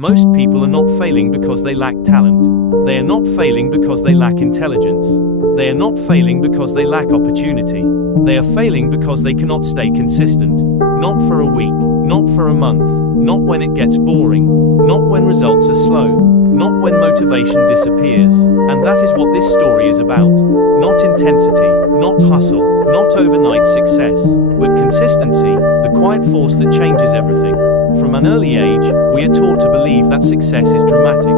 Most people are not failing because they lack talent. They are not failing because they lack intelligence. They are not failing because they lack opportunity. They are failing because they cannot stay consistent. Not for a week, not for a month, not when it gets boring, not when results are slow, not when motivation disappears. And that is what this story is about. Not intensity, not hustle, not overnight success, but consistency, the quiet force that changes everything. From an early age, we are taught to believe that success is dramatic.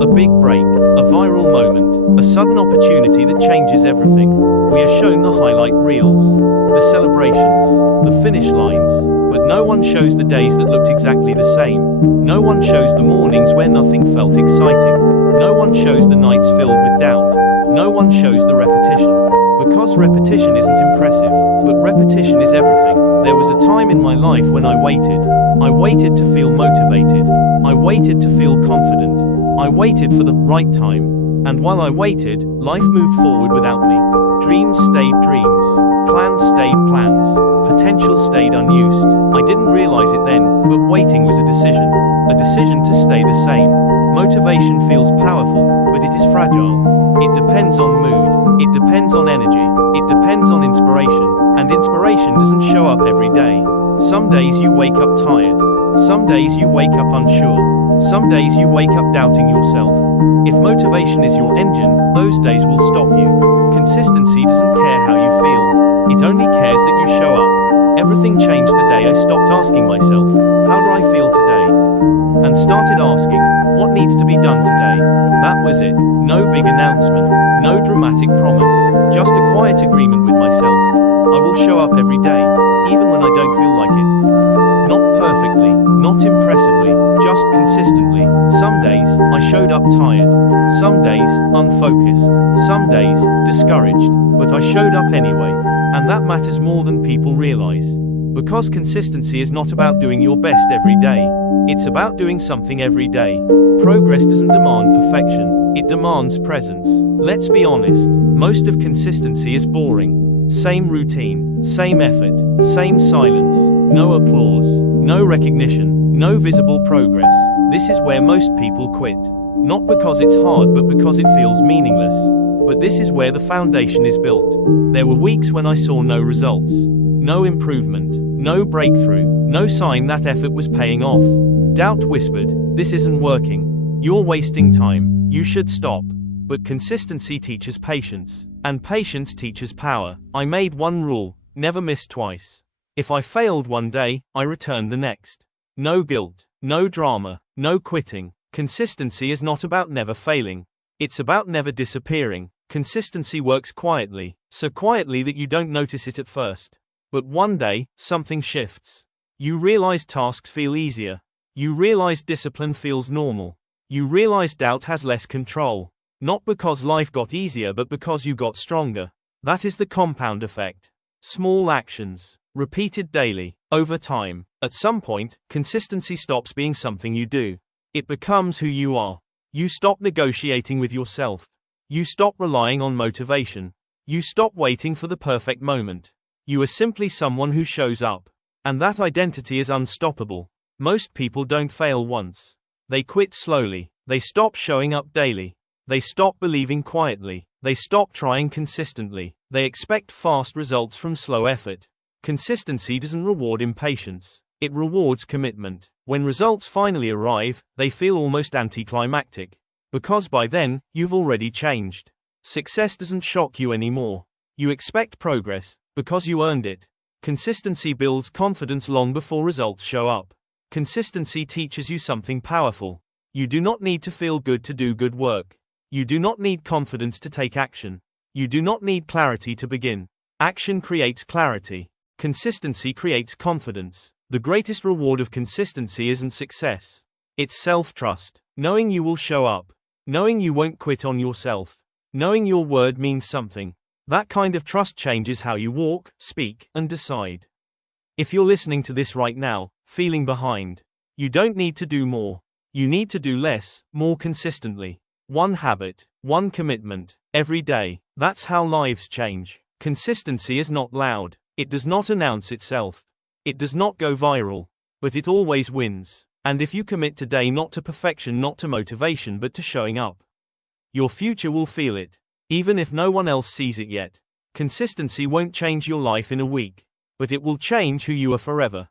A big break, a viral moment, a sudden opportunity that changes everything. We are shown the highlight reels, the celebrations, the finish lines, but no one shows the days that looked exactly the same. No one shows the mornings where nothing felt exciting. No one shows the nights filled with doubt. No one shows the repetition. Because repetition isn't impressive, but repetition is everything. There was a time in my life when I waited. I waited to feel motivated. I waited to feel confident. I waited for the right time. And while I waited, life moved forward without me. Dreams stayed dreams. Plans stayed plans. Potential stayed unused. I didn't realize it then, but waiting was a decision. A decision to stay the same. Motivation feels powerful, but it is fragile. It depends on mood. It depends on energy. It depends on inspiration. And inspiration doesn't show up every day. Some days you wake up tired. Some days you wake up unsure. Some days you wake up doubting yourself. If motivation is your engine, those days will stop you. Consistency doesn't care how you feel. It only cares that you show up. Everything changed the day I stopped asking myself, how do I feel today? And started asking, what needs to be done today? That was it. No big announcement. No dramatic promise. Just a quiet agreement with myself. I will show up every day, even when I don't feel like it. Not perfectly, not impressively, just consistently. Some days, I showed up tired. Some days, unfocused. Some days, discouraged. But I showed up anyway. And that matters more than people realize. Because consistency is not about doing your best every day. It's about doing something every day. Progress doesn't demand perfection. It demands presence. Let's be honest. Most of consistency is boring. Same routine, same effort, same silence, no applause, no recognition, no visible progress. This is where most people quit. Not because it's hard, but because it feels meaningless. But this is where the foundation is built. There were weeks when I saw no results, no improvement, no breakthrough, no sign that effort was paying off. Doubt whispered, this isn't working. You're wasting time. You should stop. But consistency teaches patience. And patience teaches power. I made one rule, never miss twice. If I failed one day, I returned the next. No guilt, no drama, no quitting. Consistency is not about never failing. It's about never disappearing. Consistency works quietly, so quietly that you don't notice it at first. But one day, something shifts. You realize tasks feel easier. You realize discipline feels normal. You realize doubt has less control. Not because life got easier, but because you got stronger. That is the compound effect. Small actions, repeated daily, over time. At some point, consistency stops being something you do. It becomes who you are. You stop negotiating with yourself. You stop relying on motivation. You stop waiting for the perfect moment. You are simply someone who shows up. And that identity is unstoppable. Most people don't fail once. They quit slowly. They stop showing up daily. They stop believing quietly. They stop trying consistently. They expect fast results from slow effort. Consistency doesn't reward impatience. It rewards commitment. When results finally arrive, they feel almost anticlimactic. Because by then, you've already changed. Success doesn't shock you anymore. You expect progress, because you earned it. Consistency builds confidence long before results show up. Consistency teaches you something powerful. You do not need to feel good to do good work. You do not need confidence to take action. You do not need clarity to begin. Action creates clarity. Consistency creates confidence. The greatest reward of consistency isn't success. It's self-trust. Knowing you will show up. Knowing you won't quit on yourself. Knowing your word means something. That kind of trust changes how you walk, speak, and decide. If you're listening to this right now, feeling behind, you don't need to do more. You need to do less, more consistently. One habit, one commitment, every day. That's how lives change. Consistency is not loud. It does not announce itself. It does not go viral. But it always wins. And if you commit today not to perfection, not to motivation, but to showing up, your future will feel it, even if no one else sees it yet. Consistency won't change your life in a week, but it will change who you are forever.